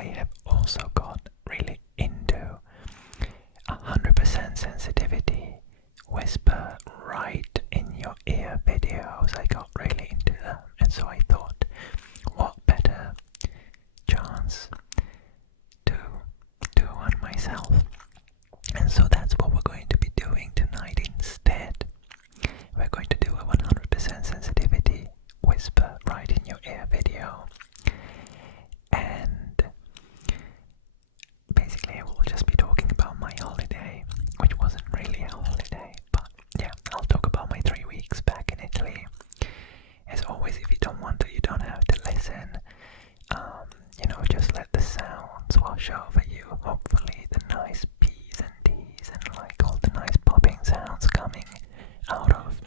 I have also got really into 100% sensitivity, whisper right in your ear videos. I got really into them, and so I thought, what better chance to do one myself? And so that's what we're going to be doing tonight instead. We're going to do a 100% sensitivity whisper right in your ear video. And basically I will just be talking about my holiday, which wasn't really a holiday, but yeah, I'll talk about my 3 weeks back in Italy. As always, if you don't want to, you don't have to listen. Just let the sounds wash over you. Hopefully the nice P's and D's and like all the nice popping sounds coming out of,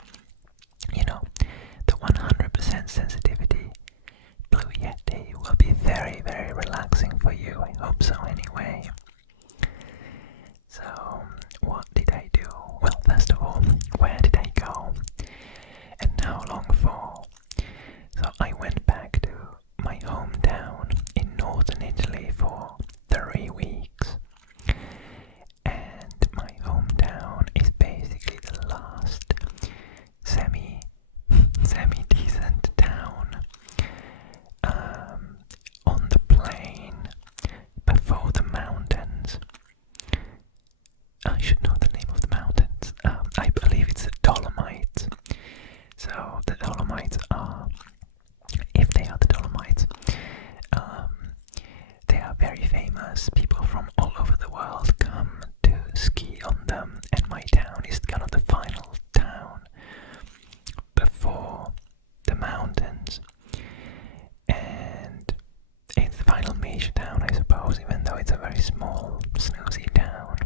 the 100% sensitivity Blue Yeti will be very, very relaxing for you. I hope so anyway. So, what did I do? Well, first of all, where did I go? And how long for? So I went back to my hometown in northern Italy for 3 weeks. And my hometown is basically the last semi-decent town on the plain before the mountains. I should know the name of the mountains. I believe it's the Dolomites. So the Dolomites are, if they are the Dolomites, they are very famous. People from all over the world come to ski on them, and my town is kind of the final town before the mountains. And it's the final major town, I suppose, even though it's a very small, snoozy town.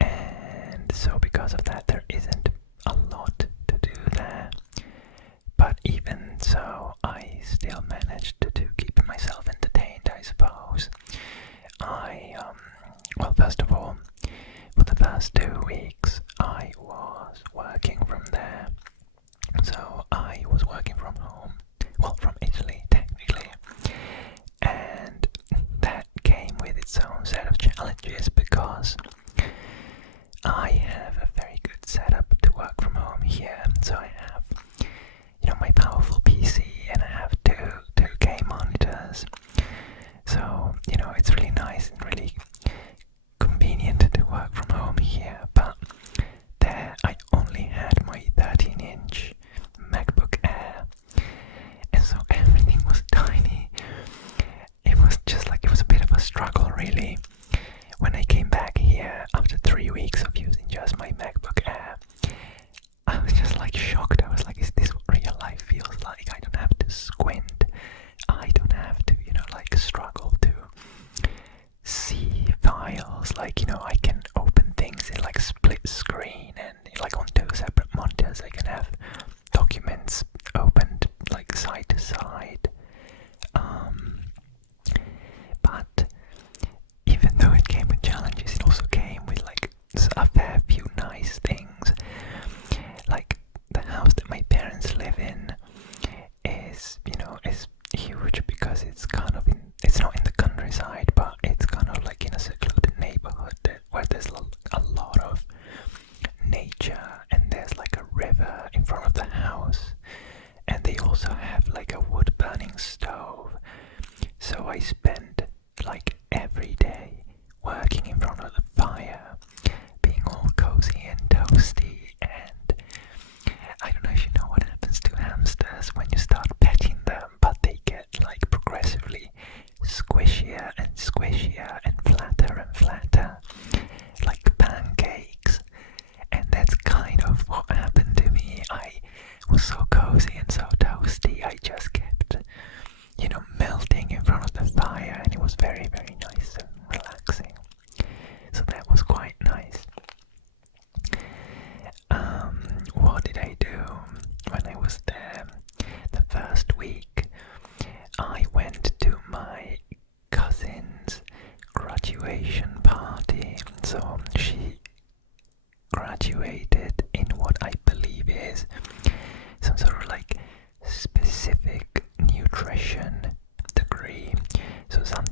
And so because of that, there isn't a lot to do there. But even so, I still managed to keep myself entertained, I suppose. Well, first of all, for the first 2 weeks, I was working from there. So I was working from home, well, from Italy, technically. And that came with its own set of challenges because I have a very good setup to work from home here. So I have, my powerful PC, and I have two 2K monitors. So, it's really nice and really convenient to work from home here. But there I only had my 13-inch MacBook Air, and so everything was tiny. It was just like, it was a bit of a struggle really. When I came back here after 3 weeks of using just my MacBook Air, I was just like shocked. I was like, is this what real life feels like? I don't have to squint. I don't have to, struggle to see files. I can open things in like split screen, and like on 2 separate monitors I can have documents opened like side to side. But even though it came with challenges, it also came with like a fair few nice things. Like the house that my parents live in is huge because it's kind of it's not in the countryside, but it's kind of like in a secluded neighborhood where there's a lot of nature, and there's like a river in front of the house, and they also have like a wood burning stove. So I spend like every day working in front of the fire, being all cozy and toasty. And I don't know if you know what happens to hamsters when you start petting them, but they get like progressively squishier and squishier and flatter, like pancakes. And that's kind of what happened to me. I was so cozy and so toasty, I just kept, melting in front of the fire, and it was very, very nice and relaxing. So that was quite nice. What did I do when I was there? The first week, I went to my cousin's graduation party. So she graduated in what I believe is some sort of like specific nutrition degree. So something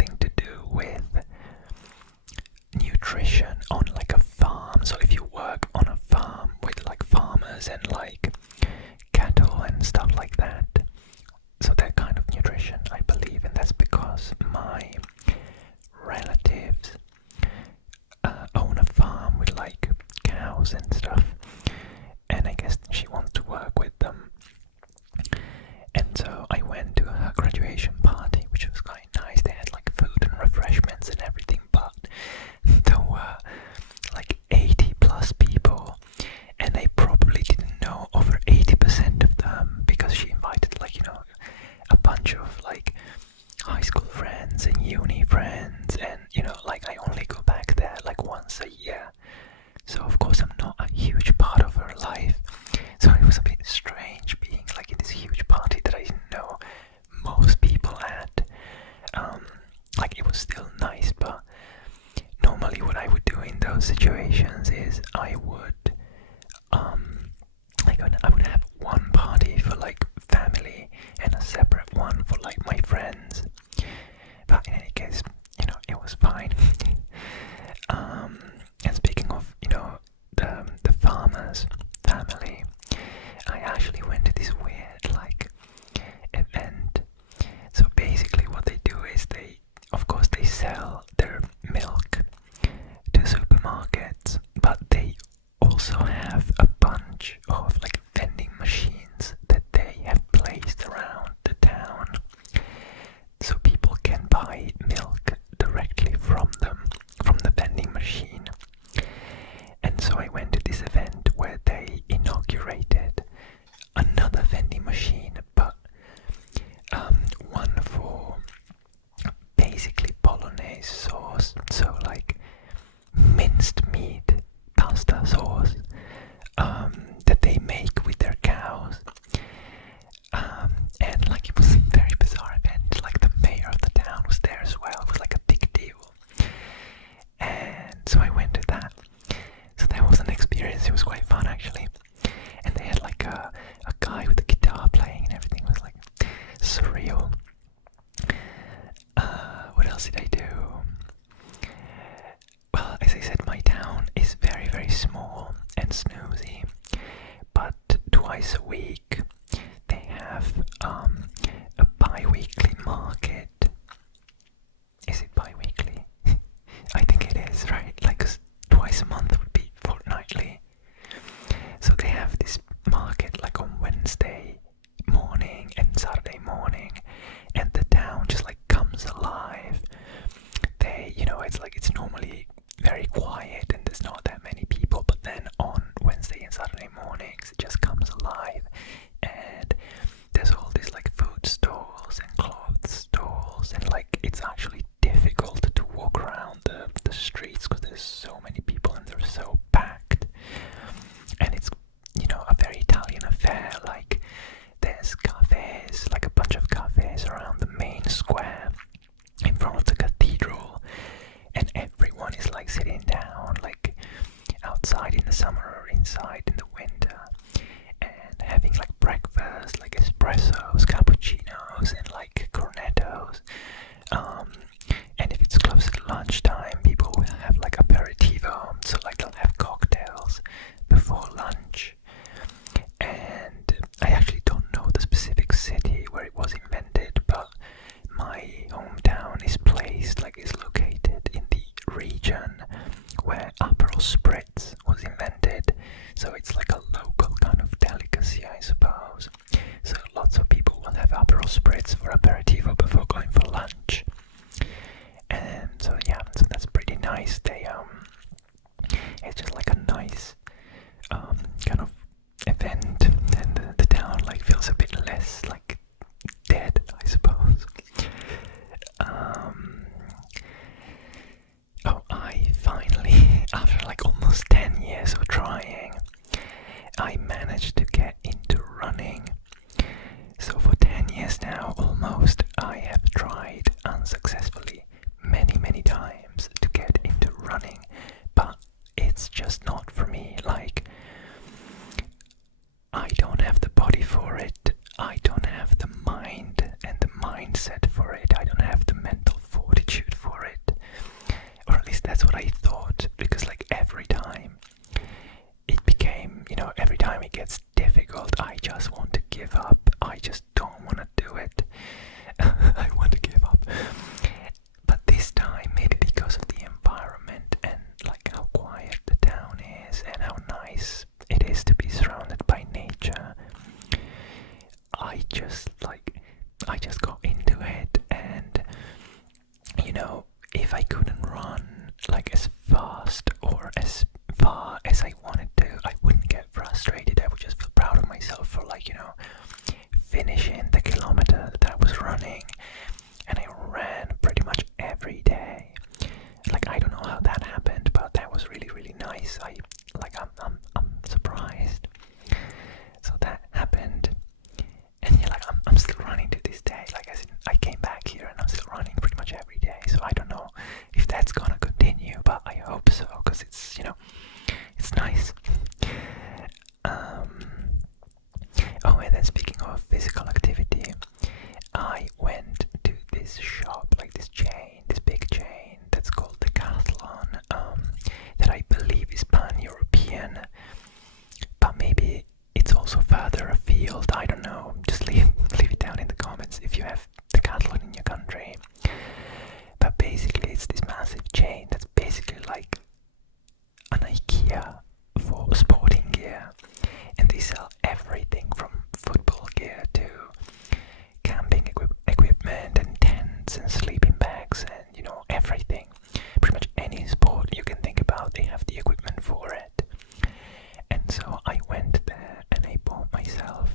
bunch of like high school friends and uni friends, and like I only go back there like once a year. So of course I'm not a huge part of her life. So it was a bit strange being like in this huge party that I didn't know most people at. Like it was still nice, but normally what I would do in those situations is I would I would have one party for like family and a separate one for like my friends. But in any case, it was fine. And speaking of, the farmer's family, I actually went to this weird like event. So basically what they do is of course they sell their milk to supermarkets, but they also have a bunch of like vending machines that they have placed around the town, so people can buy milk directly from them, from the vending machine. And so I went to this event where they inaugurated another vending machine, but one for basically bolognese sauce, so like minced meat pasta sauce that they make with their cows. And like it was a very bizarre event. Like the mayor of the town was there as well. It was like a big deal. And so I went to that. So that was an experience. It was quite fun actually. And they had like a guy with a guitar playing, and everything was like surreal. What else did I do? Well, as I said, my town is very, very small and snoozy, but twice a week they have a bi-weekly market. Is it bi-weekly? I think it is, right? Like, 'cause twice a month would be fortnightly. So they have this market like on Wednesday morning and Saturday morning, and the town just like comes alive. It's normally very quiet and there's not that many people, but then on Wednesday and Saturday mornings it just comes alive, and there's all these like food stalls and clothes stalls, and like it's actually difficult to walk around the streets because there's so many people and they're so packed. And it's a very Italian affair. Like there's cafes, like a bunch of cafes around the main square in front of the cathedral, and everyone is like sitting down, like outside in the summer or inside in the winter, and having like breakfast, like espressos, cappuccinos, and like cornettos. And if it's closer to lunchtime, people will have like aperitivo, so like they'll have cocktails before lunch. And I actually don't know the specific city where it was invented, but my hometown is located in the region where Aperol Spritz was invented, so it's like a local kind of delicacy, I suppose. So lots of people will have Aperol Spritz for aperitivo before going for lunch. And so so that's pretty nice. It's just like a nice kind of event, and the town like feels a bit less like dead, I suppose. I finally, after like almost 10 years of trying, I managed to get into running. So for 10 years now, almost, I have tried unsuccessfully many times to get into running, but it's just not for me. Like, I don't have the body for it, I don't have the mind and the mindset for it, I don't have the mental fortitude for it, or at least that's what I thought, because like every time every time it gets difficult, I just want to give up. I just don't want to do it. I want to give up. But this time, maybe because of the environment and like how quiet the town is and how nice it is to be surrounded by nature, I just got into it. And if I couldn't run like as fast or as far as I wanted to, I wouldn't get frustrated. I would just feel proud of myself for finishing the kilometer that I was running. decathlon in your country. But basically it's this massive chain that's basically like an IKEA for sporting gear, and they sell everything from football gear to camping equipment and tents and sleeping bags and everything. Pretty much any sport you can think about, they have the equipment for it. And so I went there and I bought myself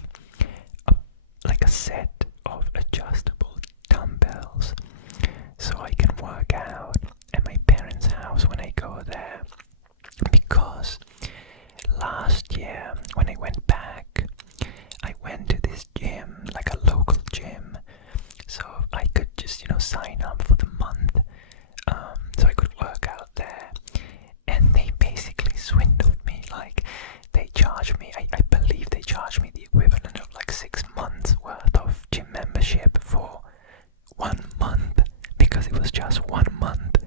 like a set of adjustable dumbbells so I can work out at my parents' house when I go there. Because last year when I went back, I went to this gym, like a local gym, so I could just sign up for the month, so I could work out there. And they basically swindled me. Like, they charged me, I believe they charged me the equivalent of like 6 months worth of gym membership for 1 month, because it was just 1 month.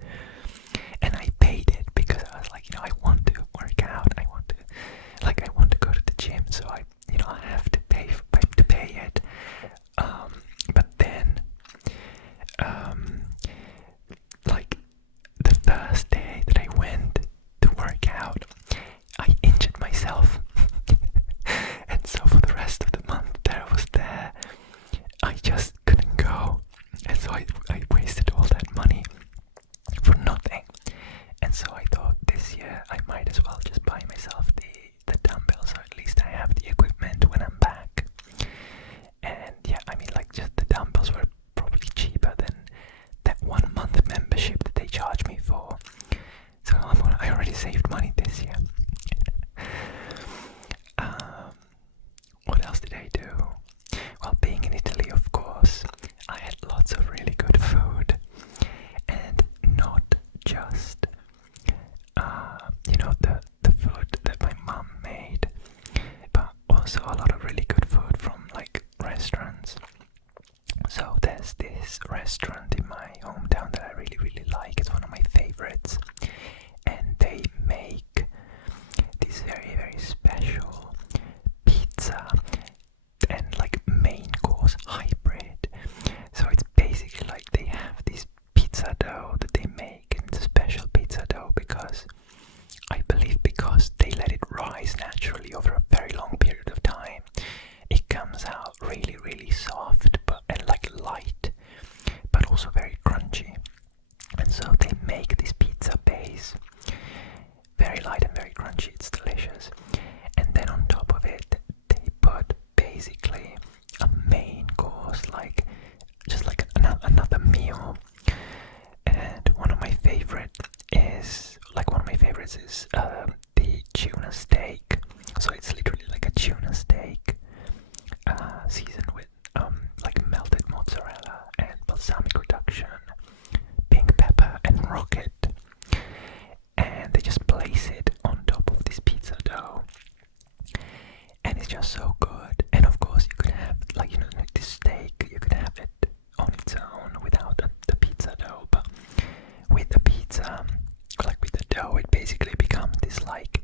And I paid it because I was like, I want to work out, I want to go to the gym, so I have to pay it. But then, like the first day that I went to work out, I injured myself, and so for the rest of the month that I was there, I just couldn't go, and so I wasted all that money for nothing. And so I thought this year I might as well just buy myself the dumbbells, or at least I have the equipment when I'm back. And yeah, I mean, like, just the dumbbells were probably cheaper than that 1 month membership that they charged me for. So I already saved money this year. What else did I do? Well, being in Italy, of course, I had lots of really good food, and not just the food that my mum made, but also a lot of really good food from like restaurants. So there's this restaurant in my hometown that I really like. It's one of my favorites, and they make this very special pizza and like main course hybrid. So it's basically like they have this pizza dough that they make, and it's a special pizza dough because I believe because they let it rise naturally over a very long period of time, it comes out really soft and like light, but also very crunchy. And so they make this pizza base very light and very crunchy. It's delicious. And then on top of it, they put basically a main course, like just like another meal. And one of my favorites is the tuna steak. So it's literally like a tuna steak seasoned with like melted mozzarella and balsamic reduction, pink pepper and rocket, and they just place it on top of this pizza dough, and it's just so good. And of course you could have like this steak, you could have it on its own without the pizza dough, but with the pizza, like with the dough, it basically becomes this like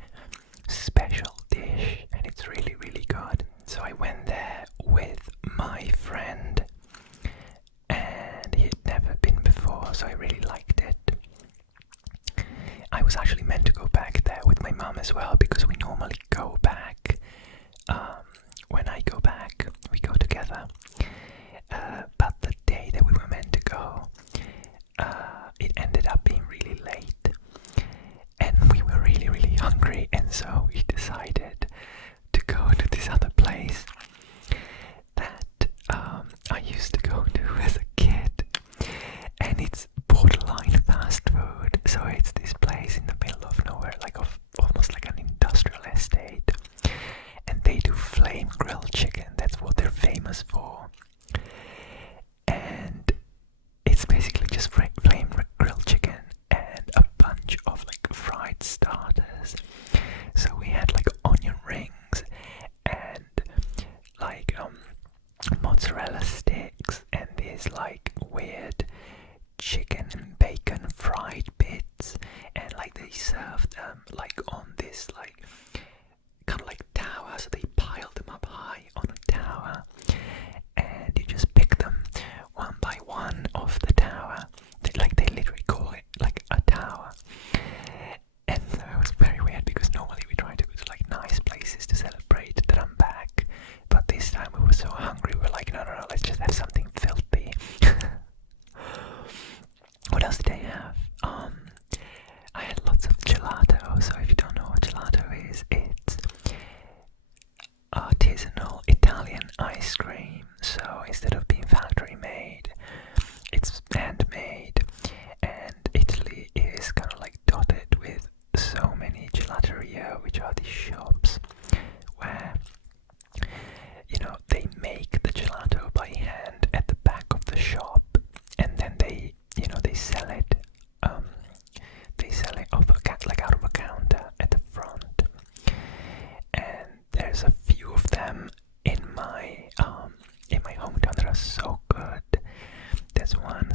special dish, and it's really good. So I went there with my friend, and he had never been before, so I really liked it. I was actually meant to go back there with my mum as well, because we normally go back. When I go back, we go together. But the day that we were meant to go, it ended up being really late, and we were really hungry, and so we decided to go to this other place that I used to go to as a kid, and it's borderline fast food. So it's this place in the middle of nowhere, like almost like an industrial estate, and they do flame grilled chicken. That's what they're famous for, and it's basically just flame grilled chicken and a bunch of like fried starters. So we had like onion rings and like mozzarella sticks and these like weird chicken and bacon fried bits, and like they served them like on this like kind of like tower, so they piled them up high on a tower, and you just pick them one by one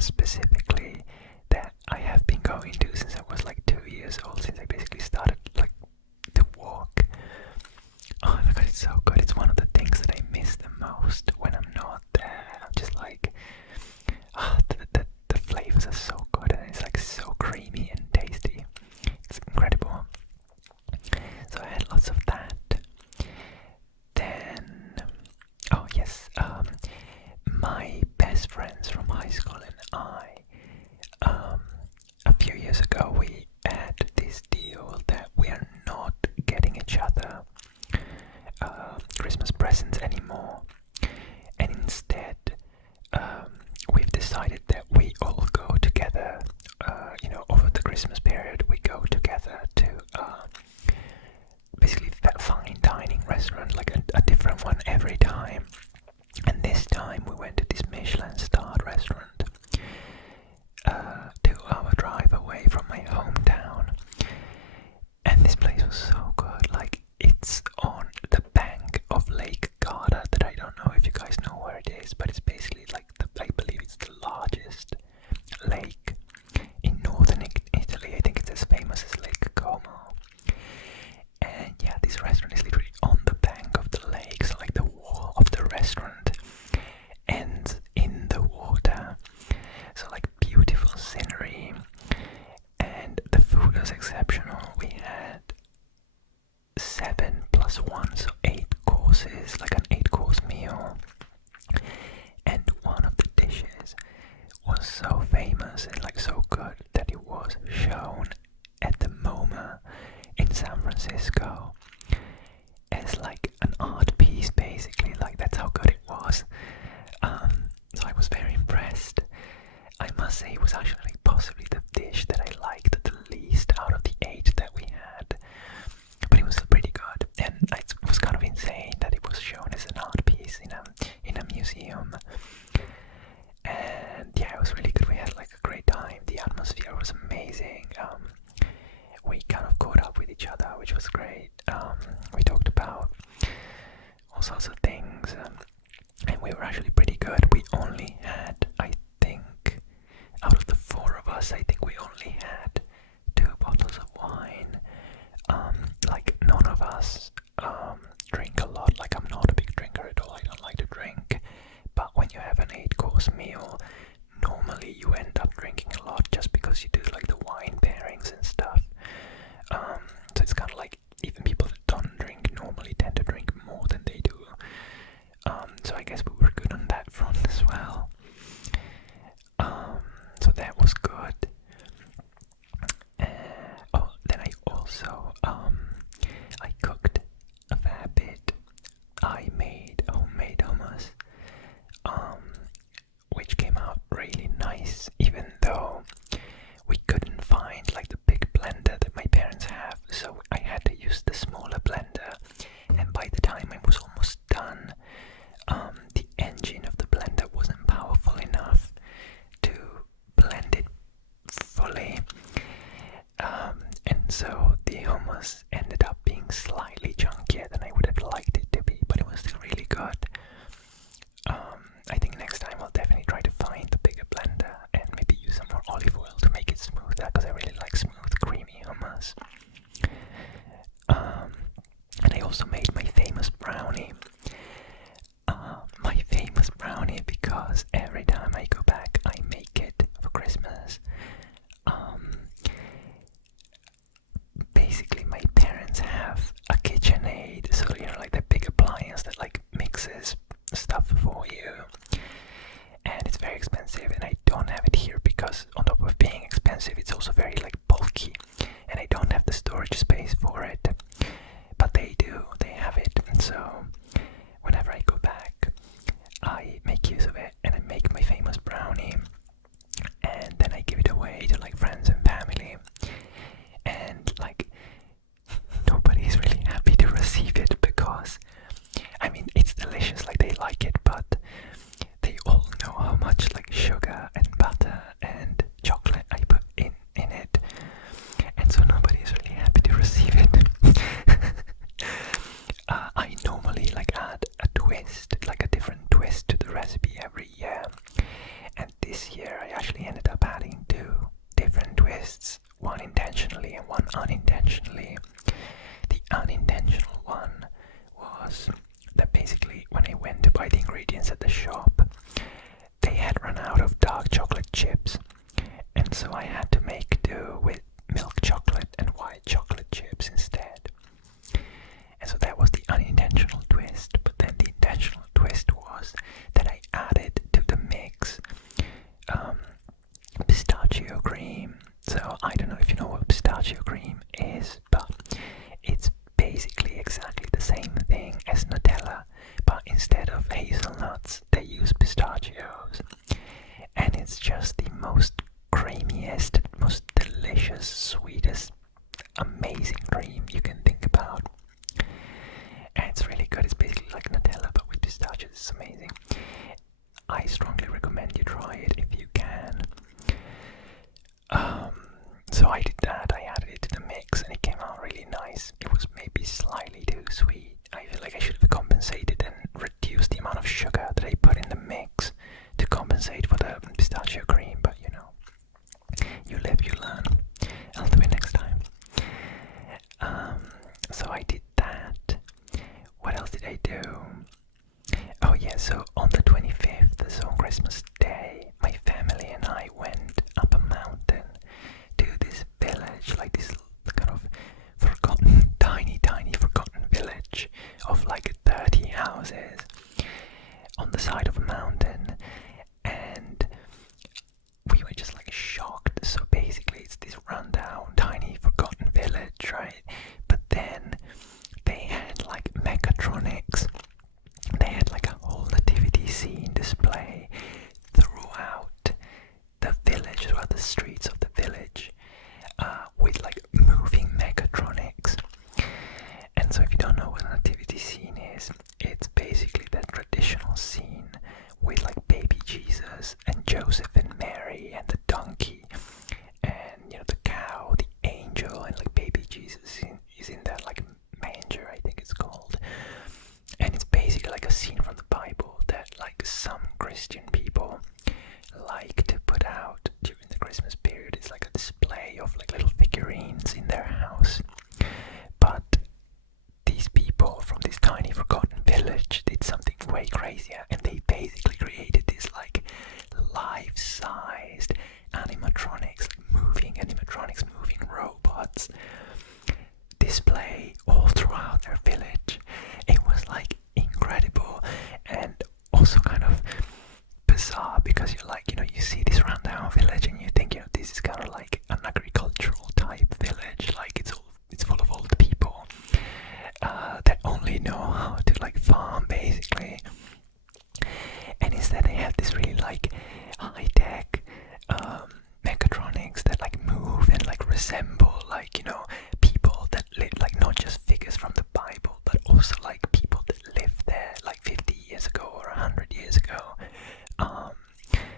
specifically that I have been going to since I was like 2 years old, since I basically started like to walk. Oh my god, it's so good. It's one of the things that I miss the most when I'm not there. I'm just like, the flavors are so good and it's like so creamy and tasty. It's incredible. So I had lots of that. Then, oh yes, my best friends from high school and a few years ago we had this deal that we are not getting each other Christmas presents anymore, and instead we've decided that we all go together, over the Christmas period we go together to basically a fine dining restaurant, like a different one every time. And this time we went to this Michelin-starred restaurant, 2-hour drive away from my hometown. And this place was so good. Like, it's on the bank of Lake Garda, that I don't know if you guys know where it is, but it's basically like I believe it's the largest lake in northern Italy. I think it's as famous as Lake Como. And yeah, this restaurant is literally on the bank of the lake, so like the wall of the restaurant ends in the water. So like beautiful scenery, and the food was exceptional. We had 7 plus 1, so 8 courses, like an 8-course meal. And one of the dishes was so famous and like so good that it was shown at the MoMA in San Francisco as like an art piece, basically. Like, that's how good it was. So I was very impressed. I must say it was actually possibly the dish that I liked the least out of the 8 that we had, but it was still pretty good. And it was kind of insane that it was shown as an art piece in a museum. And yeah, it was really good. We had like a great time. The atmosphere was amazing. We kind of caught up with each other, which was great. We talked about all sorts of things, and we were actually pretty good. We only had, I think, out of the 4 of us, I think we only had 2 bottles of wine. Like, none of us drink a lot. Like, I'm not a big drinker at all. I don't like to drink. But when you have an 8-course meal, normally you end up drinking a lot just because you do like the wine pairings and stuff. So it's kind of like even people that don't drink normally tend to drink more than they do. So I guess we were good on that front as well. So that was good. Then I also I cooked a fair bit. I made homemade hummus, which came out really nice, even though we couldn't find like the big blender that my parents have, so I had to use the smaller blender. And by the time I was almost done, the engine of the blender wasn't powerful enough to blend it fully, and so the hummus ended up being slightly chunkier than I would have liked it to be, but it was still really good. I think next time I'll definitely try to find the bigger blender and maybe use some more olive oil to make it smoother, because I really like smooth, creamy hummus. And I also made my famous brownie. Because every time I go back, I make it for Christmas. Basically, my parents have a KitchenAid, so like the big appliance that like mixes stuff for you. And it's very expensive, and I don't have it here because on top of being expensive, it's also very like bulky, and I don't have the storage space for it. But they do, they have it, and so whenever I go back, I make use of it, and I make my famous brownie, and then I give it away to like friends and family, and like nobody's really happy to receive it because, I mean, it's delicious, like they like it, but they all know how much like sugar and butter and chocolate I put in it, and so nobody's really happy to receive it. I normally like add a twist, like a different twist to the recipe every year, and this year I actually twists, one intentionally and one unintentionally. The unintentional one was that basically when I went to buy the ingredients at the shop, they had run out of dark chocolate chips, and so I had to make do with milk chocolate and white chocolate chips instead. And so that was the unintentional twist, but then the intentional twist was that I added to the mix pistachio cream. So I don't know if you know what pistachio cream is, but it's basically exactly the same thing as Nutella, but instead of hazelnuts, they use pistachios. And it's just the most creamiest, most delicious, sweetest, amazing cream you can think about. And it's really good. It's basically like Nutella, but with pistachios. It's amazing. I strongly recommend you try it if you can. So I did that. I added it to the mix, and it came out really nice. It was maybe slightly too sweet. I feel like I should have compensated and reduced the amount of sugar that I put in the mix to compensate for the pistachio cream, but you know, you live, you learn. I'll do it next time. So I did that. What else did I do? Oh yeah, so on the 25th, so on Christmas Day, my family and I went up a mountain to this village, like this kind of forgotten, tiny forgotten village of like 30 houses on the side of a mountain, and we were just like shocked. So basically it's this rundown, tiny forgotten village, right? But then they had like mechatronics. They had like a whole nativity scene display throughout the village, throughout the streets of the village, with like moving mechatronics. And so if you don't know what a nativity scene is, it's basically that traditional scene with like baby Jesus and Joseph and Mary and the donkey and, you know, the cow, the angel, and like baby Jesus is in that like manger, I think it's called. And it's basically like a scene from the Bible that like some Christian people like to put out during the Christmas period. It's like a display of like little figurines in their house. But these people from this tiny forgotten village did something way crazier, and they basically created this like life-sized animatronics, like moving animatronics, moving robots display all throughout their village. It was like incredible and also kind of bizarre, because you're like, you know, you see this rundown village and you think, you know, this is kind of like an agricultural type village, like it's full of old people that only know how to like farm basically. And instead they have this really like high-tech mechatronics that like move and like resemble like, you know, people that live, like not just figures from the Bible, but also like people that lived there like 50 years ago or 100 years ago.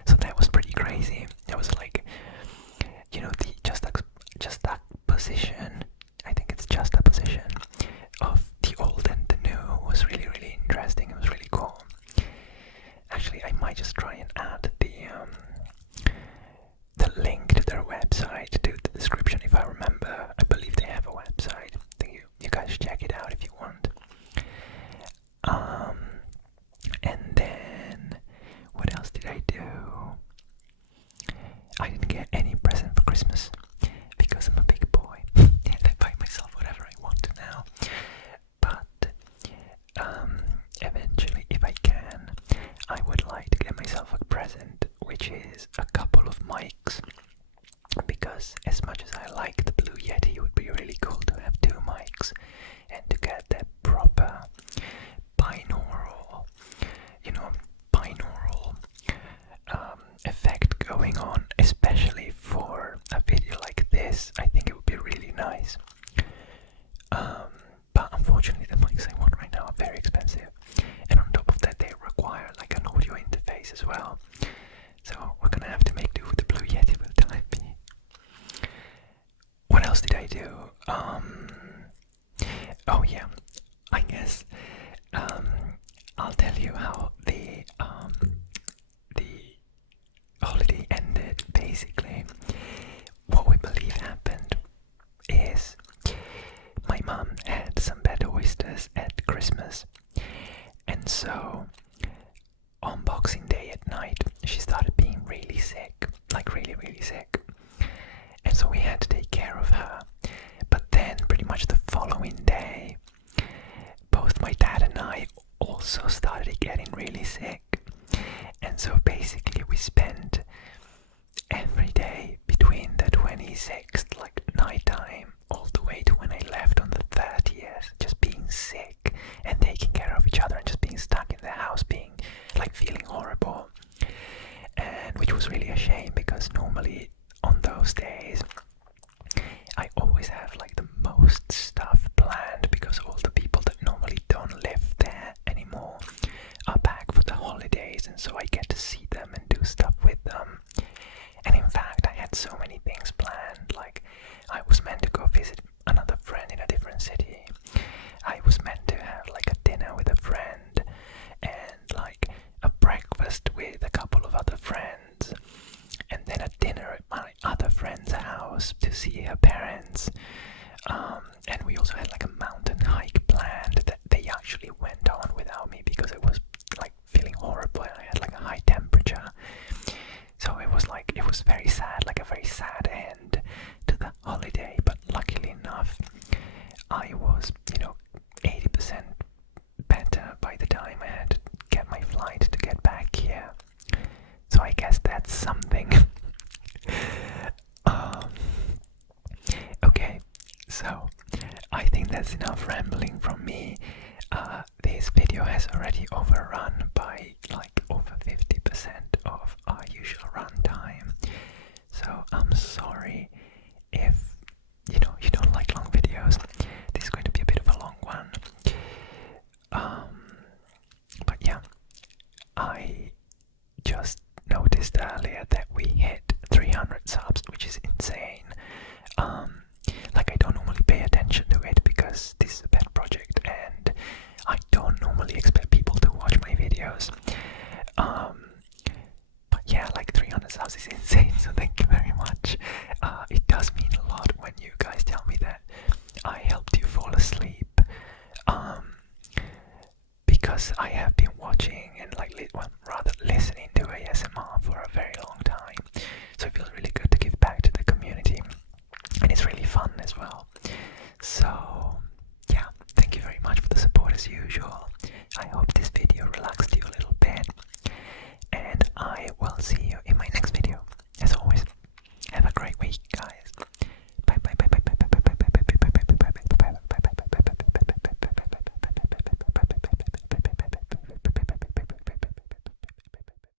So that was pretty crazy. It was like, you know, the juxtaposition, I think it's juxtaposition of the old and the new was really, really interesting. It was really cool. Actually, I might just try and add the link to their website to the description if I remember. I believe they have a website. You guys check it out if you want. And then what else did I do? I didn't get any present for Christmas because I'm a big boy. I buy myself whatever I want now. But eventually, if I can, I would like to get myself a present, which is a couple of mics. Because as much as I like the Blue Yeti, it would be really cool to have two mics and to get that proper binaural, effect going on, especially for a video like this. I think it would be really nice. But unfortunately the mics I want right now are very expensive, and on top of that they require like an audio interface as well. So we're gonna have to make do with the Blue Yeti for the time being. What else did I do? Oh yeah, I guess I'll tell you how the holiday ended. Basically, what we believe it was really a shame because normally on those days I always have like the most stuff planned because all the people that normally don't live there anymore are back for the holidays, and so I get to see them and do stuff with them. And in fact, I had so many things planned. Like, I was meant to go visit another friend in a different city. I was meant to have like a dinner with a friend and like a breakfast with a couple of other friends, and then a dinner at my other friend's house to see her parents. And we also had like a mountain hike planned that they actually went on without me because it was like feeling horrible and I had like a high temperature. So it was very sad, like a very sad end to the holiday. But luckily enough, I was, 80% better by the time I had to get my flight to get back here. So I guess that's something. Okay, so I think that's enough rambling from me. This video has already overrun by like over 50% of our usual run time. So I'm sorry if you don't like long videos. This is going to be a bit of a long one. But yeah, I just noticed earlier that we hit 300 subs, which is insane. Like, I don't normally pay attention to it because this is a pet project and I don't normally expect people to watch my videos. But yeah, like 300 subs is insane, so thank